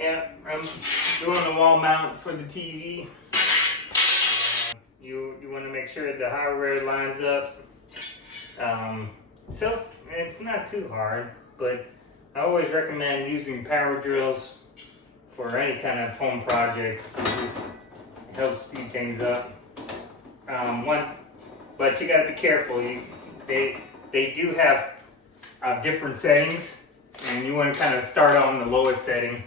Yeah, I'm doing the wall mount for the TV. You want to make sure the hardware lines up. So it's not too hard, but I always recommend using power drills for any kind of home projects. It just helps speed things up. But you got to be careful. They do have different settings, and you want to kind of start on the lowest setting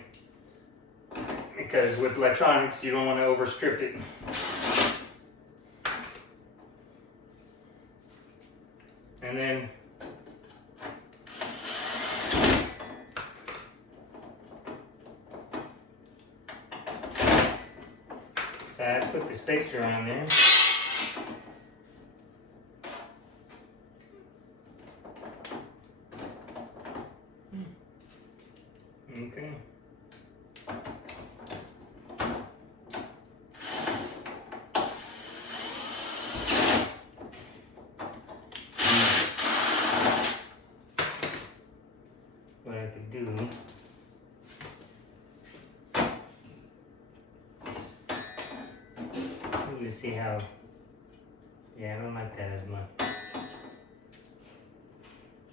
because with electronics you don't want to overstrip it. And then so I put the spacer on there. Okay. What I could do let me see how. Yeah, I don't like that as much.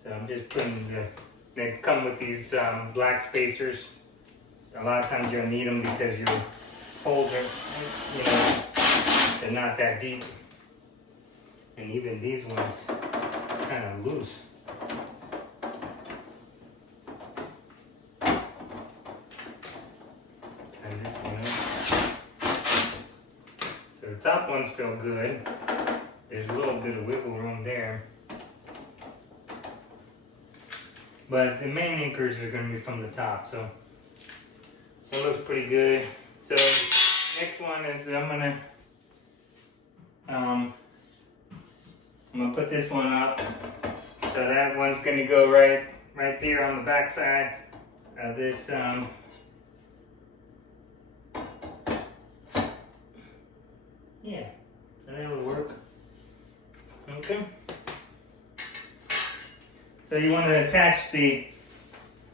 So I'm just putting they come with these black spacers. A lot of times you'll need them because your holes are, they're not that deep. And even these ones kind of loose. And this one. So the top ones feel good. There's a little bit of wiggle room there. But the main anchors are going to be from the top, so it looks pretty good. So next one is I'm gonna put this one up. So that one's going to go right there on the back side of this. Yeah, so that would work. Okay. So you want to attach the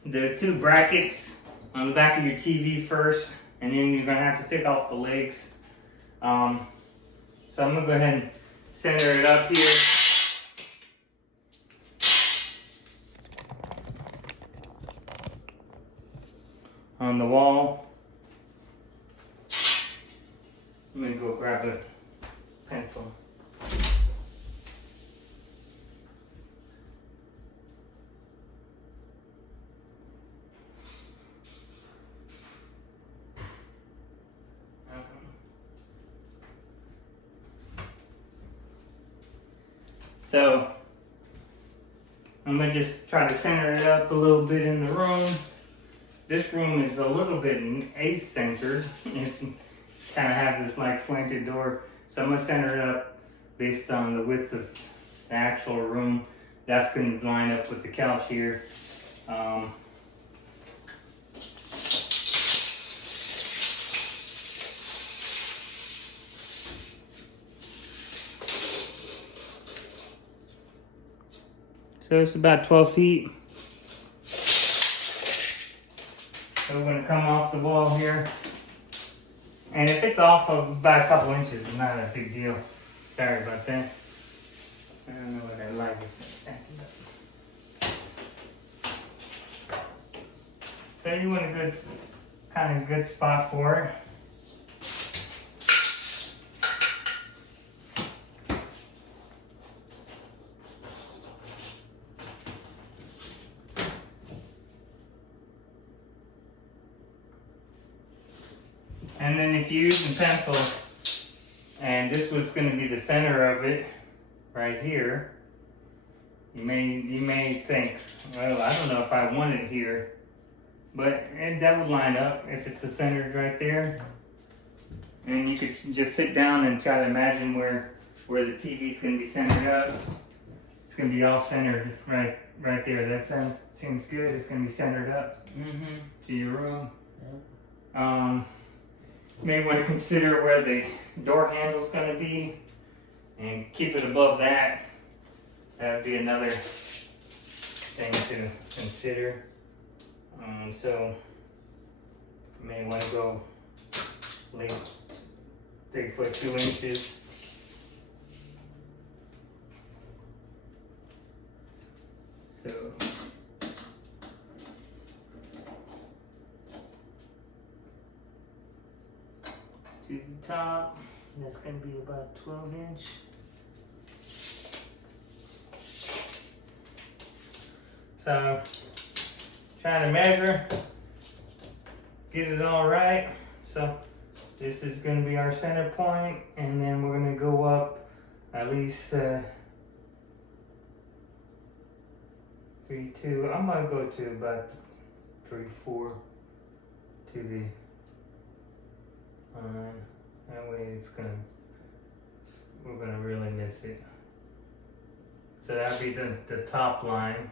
two brackets on the back of your TV first, and then you're going to have to take off the legs. So I'm going to go ahead and center it up here. On the wall. I'm going to go grab a pencil. So I'm going to just try to center it up a little bit in the room. This room is a little bit ace-centered. It kind of has this like slanted door. So I'm going to center it up based on the width of the actual room. That's going to line up with the couch here. So it's about 12 feet. So we're going to come off the wall here. And if it's off of about a couple inches, it's not a big deal. Sorry about that. I don't know what that light is acting up. So you want a good spot for it. And then if you use a pencil, and this was going to be the center of it, right here, you may think, well, I don't know if I want it here, but that would line up if it's the center right there. And you could just sit down and try to imagine where the TV is going to be centered up. It's going to be all centered right there. That seems good. It's going to be centered up to your room. Yeah. You may want to consider where the door handle is going to be and keep it above that. That would be another thing to consider. So You may want to go like 3 foot 2 inches. So to the top, that's going to be about 12-inch. So trying to measure, get it all right. So this is going to be our center point, and then we're going to go up at least 3, 2. I'm going to go to about 3, 4 to the line. That way it's going to, we're going to really miss it. So that'll be the top line.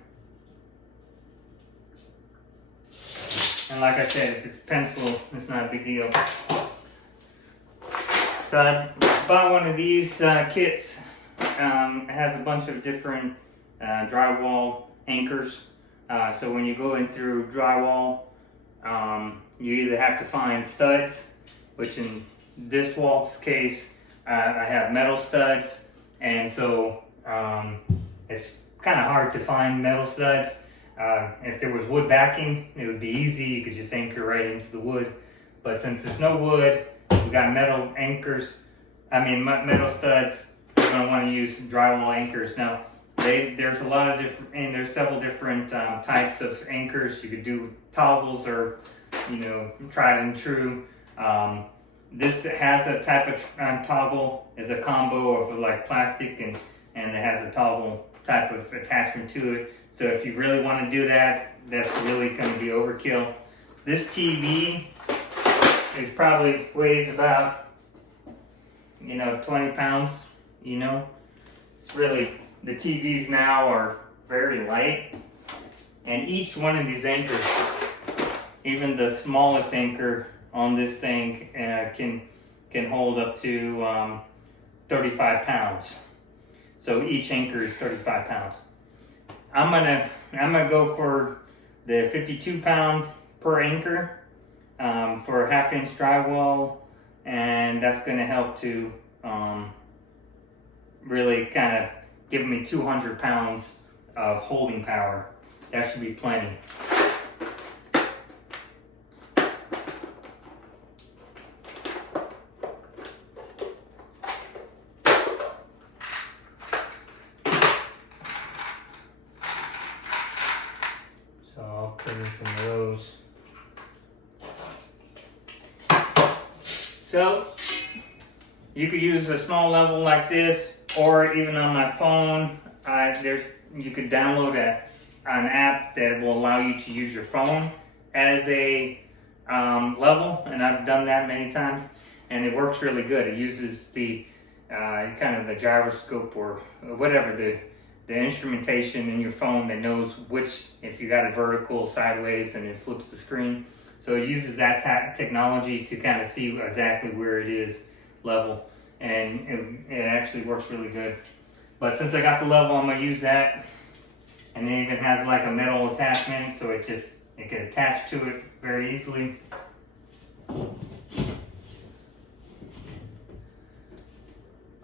And like I said, if it's pencil, it's not a big deal. So I bought one of these kits. It has a bunch of different drywall anchors. So when you go in through drywall, you either have to find studs, which in this wall's case, I have metal studs. And so it's kind of hard to find metal studs. If there was wood backing, it would be easy. You could just anchor right into the wood. But since there's no wood, we got metal anchors. Metal studs. You're going to want to use drywall anchors. Now, there's a lot of different, and there's several different types of anchors. You could do toggles or, tried and true. This has a type of toggle, is a combo of like plastic and it has a toggle type of attachment to it. So if you really want to do that, that's really going to be overkill. This TV is probably weighs about, 20 pounds, It's really, the TVs now are very light. And each one of these anchors, even the smallest anchor on this thing can hold up to 35 pounds. So each anchor is 35 pounds. I'm gonna go for the 52 pound per anchor for a 1/2 inch drywall, and that's gonna help to really kind of give me 200 pounds of holding power. That should be plenty. So I'll put in some of those. So you could use a small level like this, or even on my phone, you could download an app that will allow you to use your phone as a level, and I've done that many times, and it works really good. It uses the kind of the gyroscope or whatever, the instrumentation in your phone that knows which, if you got it vertical, sideways, and it flips the screen. So it uses that technology to kind of see exactly where it is level, and it actually works really good. But since I got the level, I'm gonna use that, and it even has like a metal attachment, so it can attach to it very easily.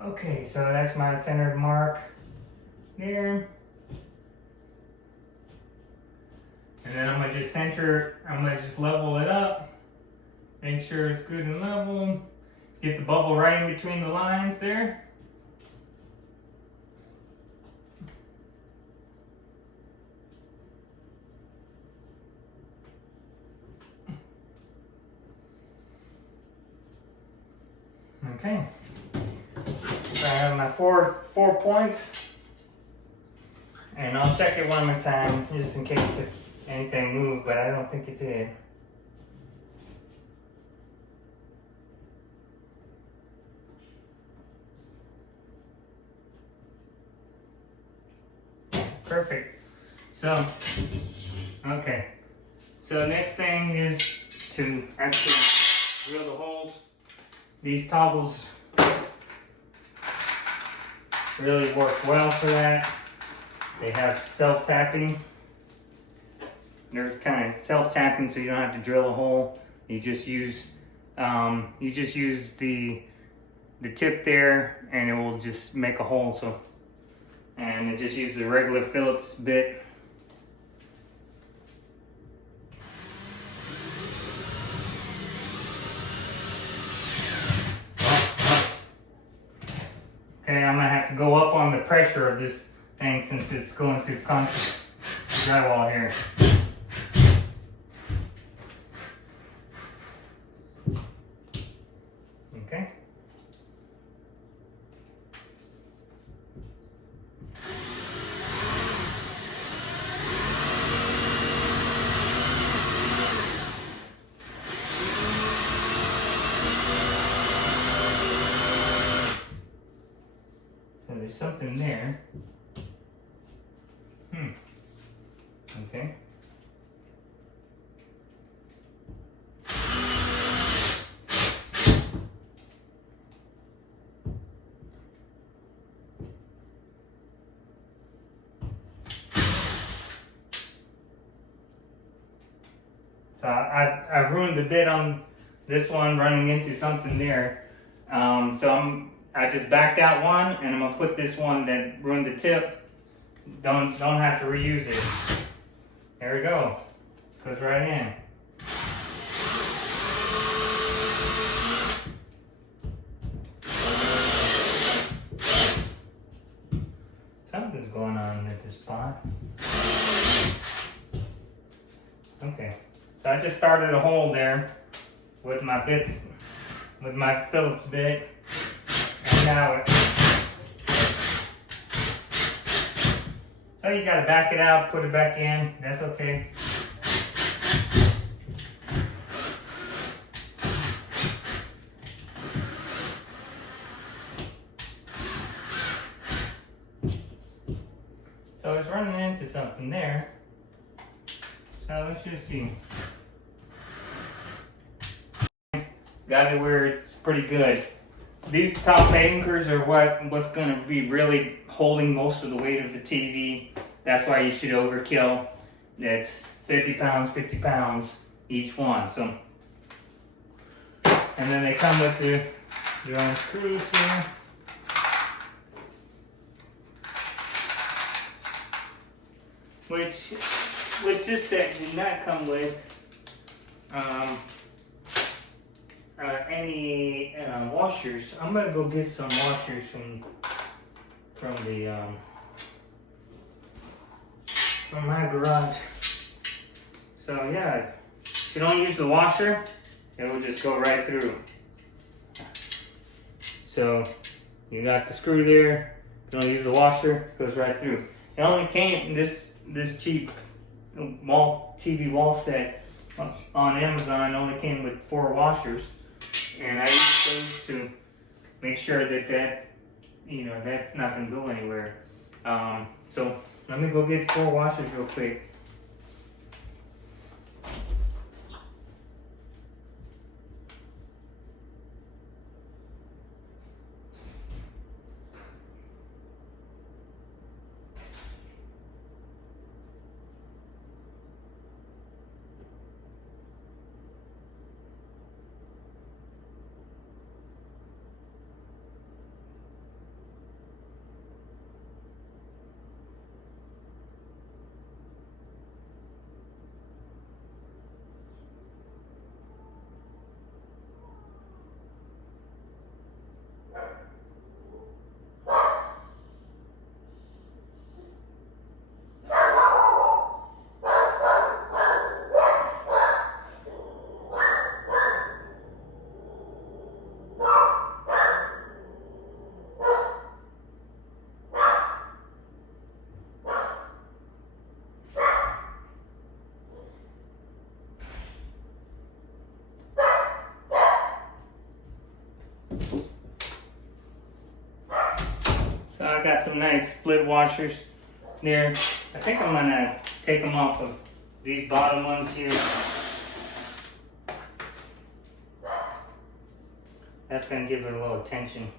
Okay, so that's my centered mark there. And then I'm gonna just level it up, make sure it's good and level, get the bubble right in between the lines there. Okay, so I have my four points, and I'll check it one more time just in case if anything moved, but I don't think it did. Perfect. So, okay. So next thing is to actually drill the holes. These toggles really work well for that. They have self-tapping. They're kind of self-tapping, so you don't have to drill a hole. You just use the tip there, and it will just make a hole. So, and it just uses a regular Phillips bit. Okay, I'm gonna have to go up on the pressure of this thing since it's going through concrete drywall here. Okay. So there's something there. Okay. So I've ruined a bit on this one, running into something there. So I just backed out one, and I'm gonna put this one that ruined the tip. Don't have to reuse it. There we go. Goes right in. Something's going on at this spot. Okay. So I just started a hole there with my bits, with my Phillips bit, and now it. So you gotta back it out, put it back in. That's okay. So it's running into something there. So let's just see. Got it where it's pretty good. These top anchors are what's gonna be really holding most of the weight of the TV. That's why you should overkill. That's 50 pounds each one. So, and then they come with their own screws here. Which this set did not come with any washers. I'm gonna go get some washers from my garage. So yeah, if you don't use the washer, it will just go right through. So you got the screw there. If you don't use the washer, it goes right through. It only came this cheap TV wall set on Amazon. Only came with 4 washers, and I use those to make sure that that's not gonna go anywhere. So let me go get 4 washers real quick. So I got some nice split washers there. I think I'm gonna take them off of these bottom ones here. That's gonna give it a little tension.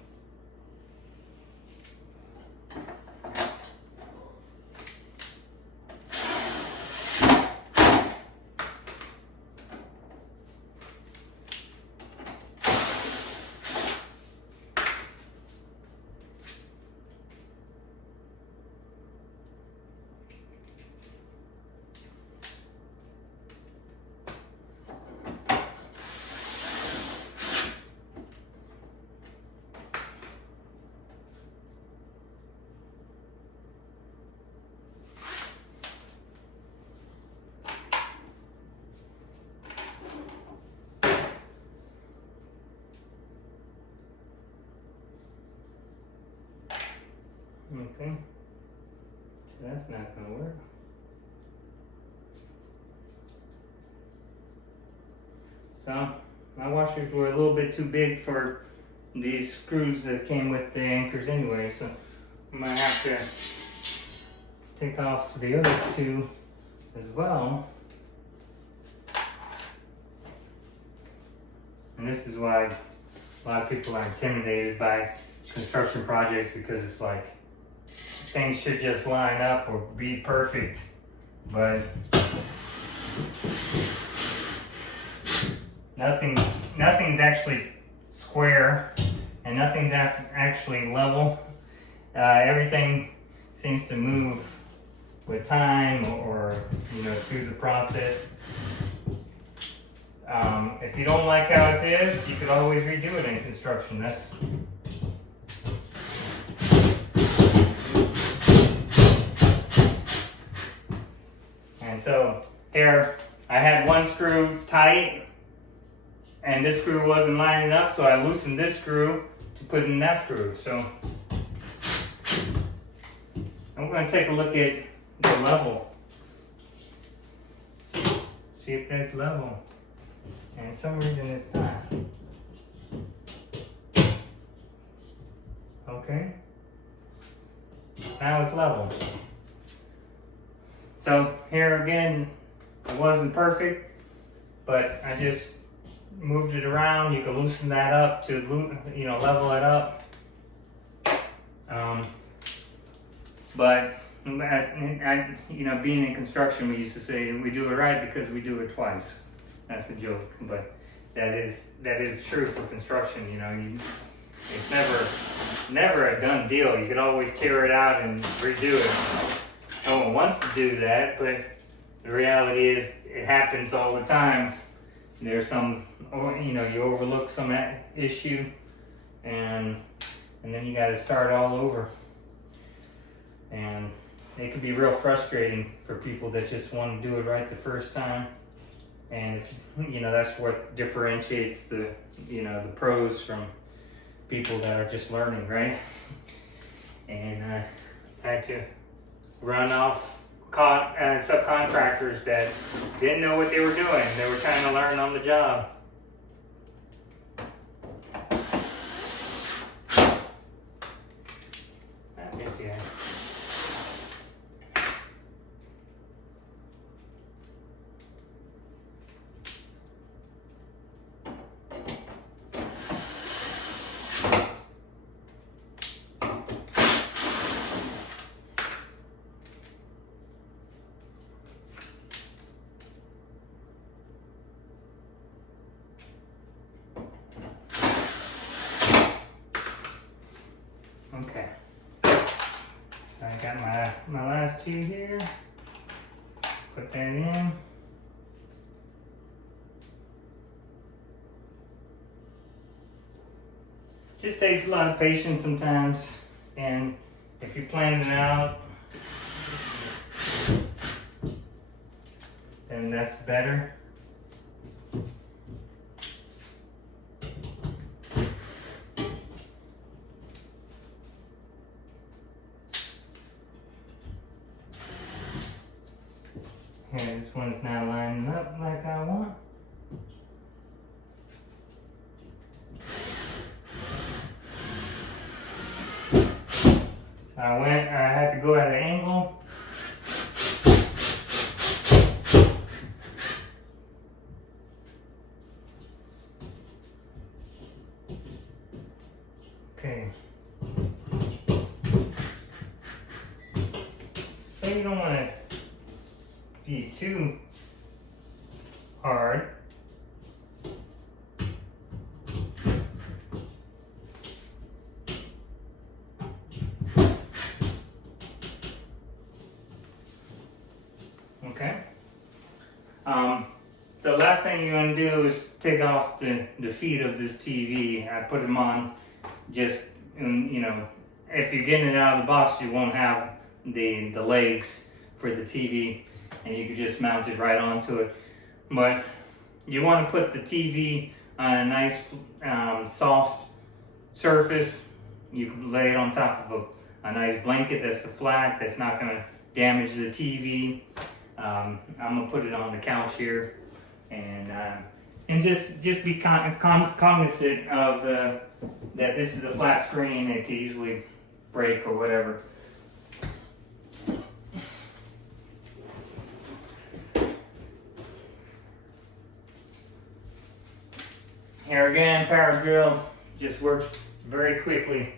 Okay, so that's not gonna work. So my washers were a little bit too big for these screws that came with the anchors anyway, so I might have to take off the other two as well. And this is why a lot of people are intimidated by construction projects, because it's like things should just line up or be perfect, but nothing's actually square and nothing's actually level. Everything seems to move with time or through the process. If you don't like how it is, you could always redo it in construction. And so here I had one screw tight and this screw wasn't lining up, so I loosened this screw to put in that screw. So I'm going to take a look at the level, see if that's level, and some reason it's not. Okay, now it's level. So here again, it wasn't perfect, but I just moved it around. You can loosen that up to level it up. But being in construction, we used to say we do it right because we do it twice. That's a joke, but that is true for construction. It's never a done deal. You could always tear it out and redo it. No one wants to do that, but the reality is it happens all the time. There's you overlook some issue, and then you got to start all over. And it can be real frustrating for people that just want to do it right the first time. And that's what differentiates the pros from people that are just learning, right? And I had to run off subcontractors that didn't know what they were doing. They were trying to learn on the job. Okay, I got my last two here, put that in. Just takes a lot of patience sometimes, and if you plan it out, then that's better. Okay, this one's not lining up like I want. I had to go at an angle. Okay. So you don't want to be too hard. Okay. So last thing you want to do is take off the feet of this TV. I put them on just, if you're getting it out of the box, you won't have the legs for the TV, and you can just mount it right onto it. But you want to put the TV on a nice soft surface. You can lay it on top of a nice blanket that's the flat, that's not gonna damage the TV. I'm gonna put it on the couch here, and just be cognizant of that this is a flat screen. It could easily break or whatever. Here again, power drill just works very quickly.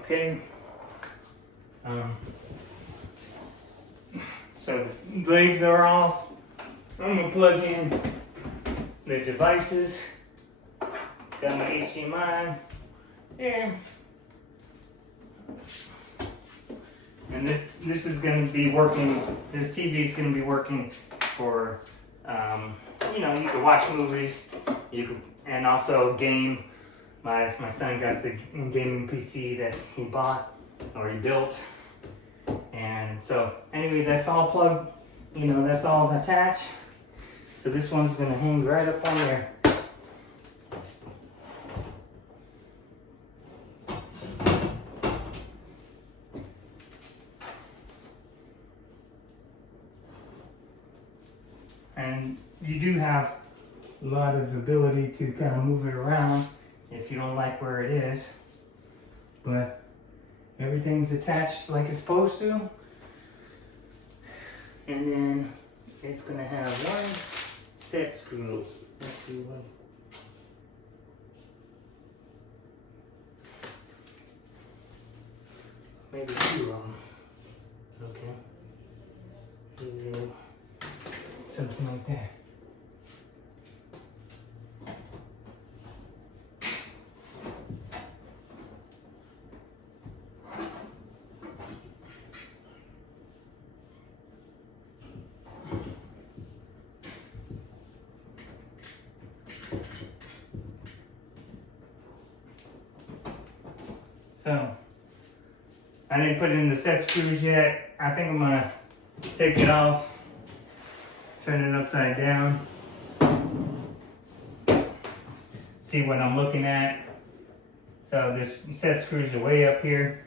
Okay. So the legs are off. I'm gonna plug in the devices. Got my HDMI there. And this is going to be working, this TV is going to be working for, you know, you can watch movies, and also game. My son got the gaming PC that he bought, or he built. And so, anyway, that's all plugged, you know, that's all attached. So this one's going to hang right up on there. And you do have a lot of ability to kind of move it around if you don't like where it is. But everything's attached like it's supposed to. And then it's going to have one set screw. Let's see what. Maybe two of them. Okay. Something like that. So, I didn't put in the set screws yet. I think I'm gonna take it off, turn it upside down, see what I'm looking at. So there's set screws are way up here.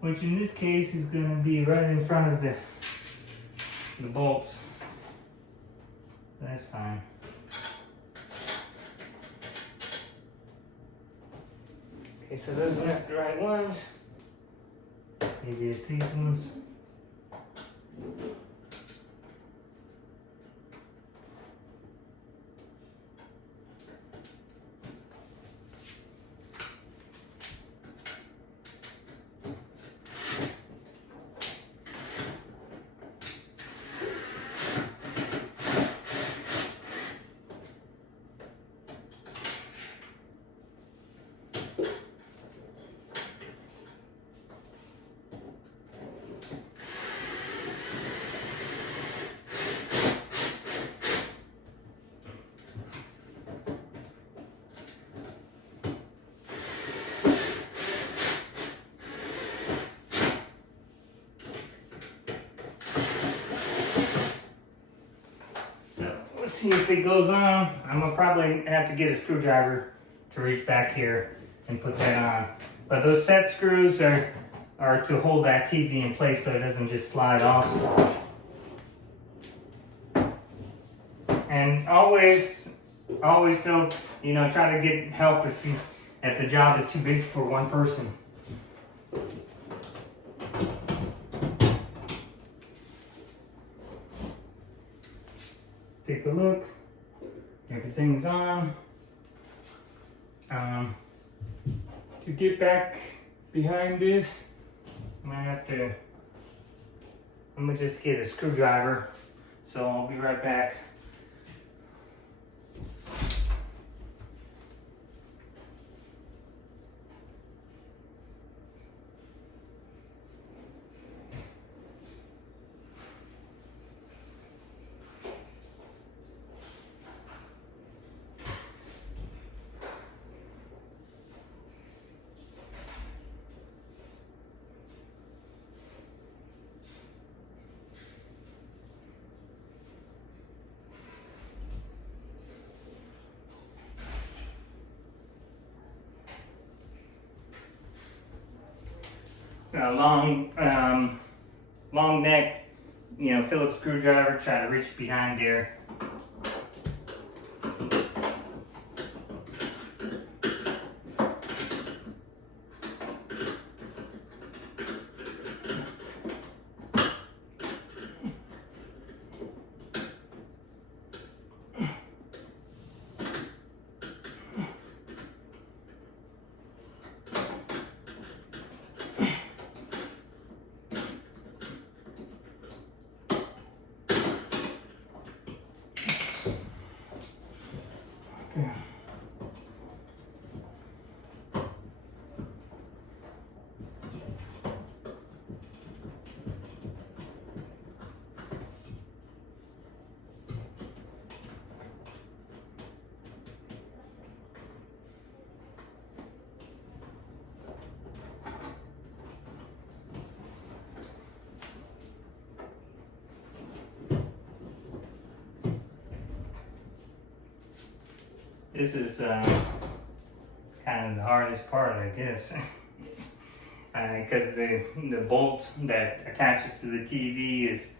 Which in this case is going to be right in front of the bolts. That's fine. Okay, so those aren't the right ones. Maybe it's these ones. See if it goes on. I'm gonna probably have to get a screwdriver to reach back here and put that on. But those set screws are to hold that TV in place so it doesn't just slide off. And always feel, you know, try to get help if the job is too big for one person. Take a look. Everything's on. To get back behind this, I'm gonna just get a screwdriver. So I'll be right back. long neck, Phillips screwdriver. Try to reach behind there. Okay. This is kind of the hardest part, I guess, because the bolt that attaches to the TV is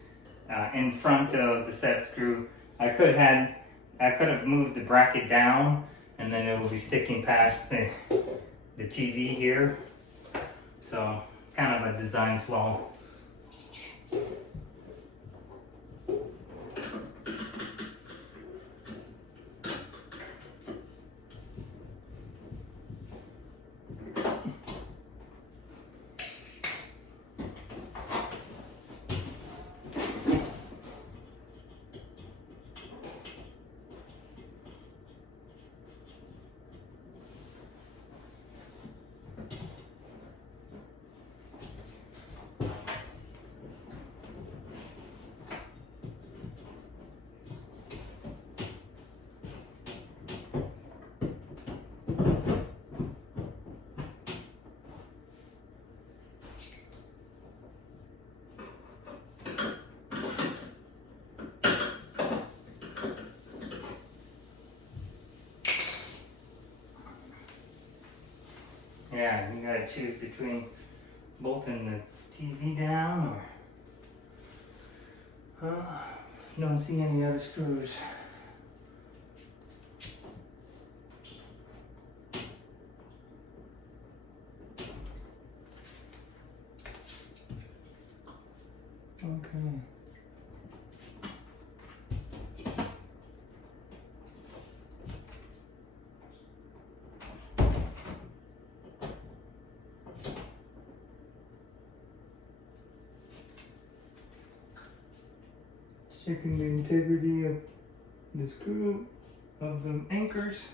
in front of the set screw. I could have moved the bracket down, and then it will be sticking past the TV here. So kind of a design flaw. Yeah, you gotta choose between bolting the TV down or don't see any other screws. Okay. Checking the integrity of the screw of the anchors.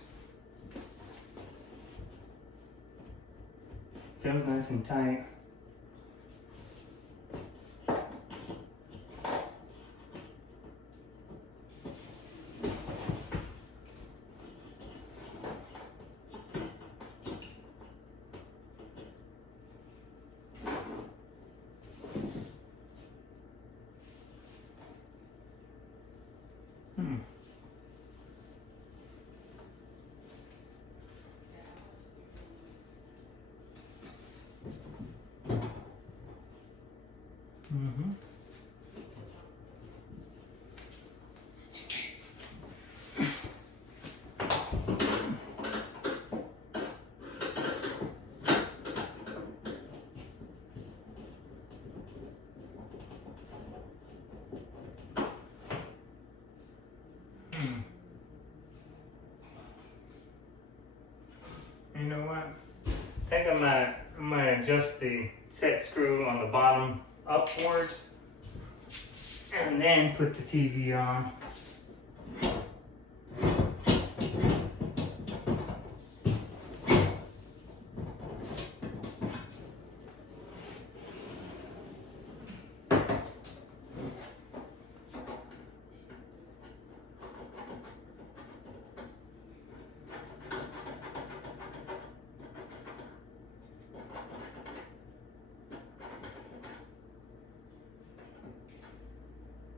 Feels nice and tight. Mm-hmm. You know what? I think I'm gonna adjust the set screw on the bottom upward and then put the TV on.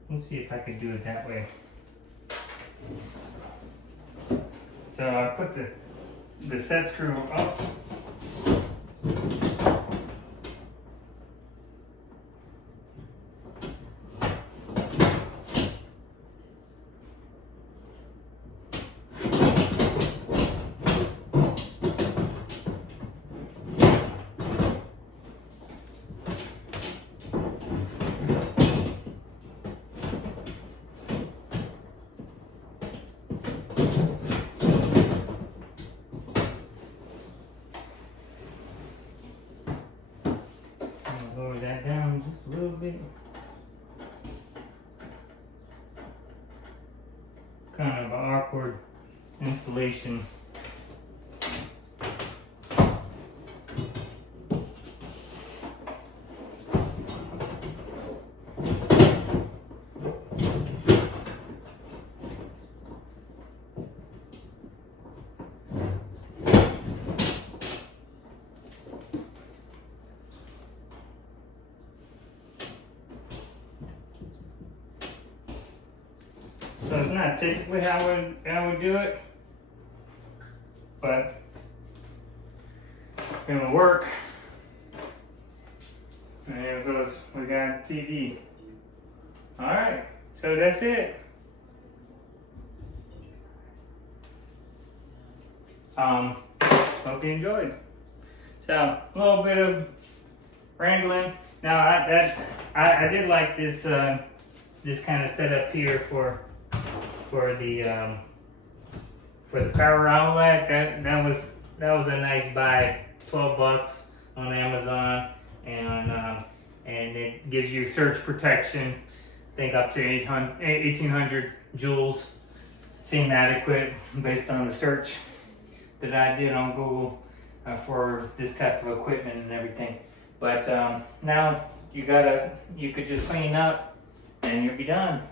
Let's see if I can do it that way. So I put the set screw up lower that down just a little bit. Kind of an awkward installation. So it's not typically how I would do it, but it's gonna work. And there it goes. We got TV. All right, so that's it. Hope you enjoyed. So a little bit of wrangling. Now I did like this this kind of setup here for the power outlet. That was a nice buy, $12 on Amazon, and it gives you surge protection. I think up to 1800 joules seemed adequate based on the search that I did on Google for this type of equipment and everything. But now you could just clean up and you'll be done.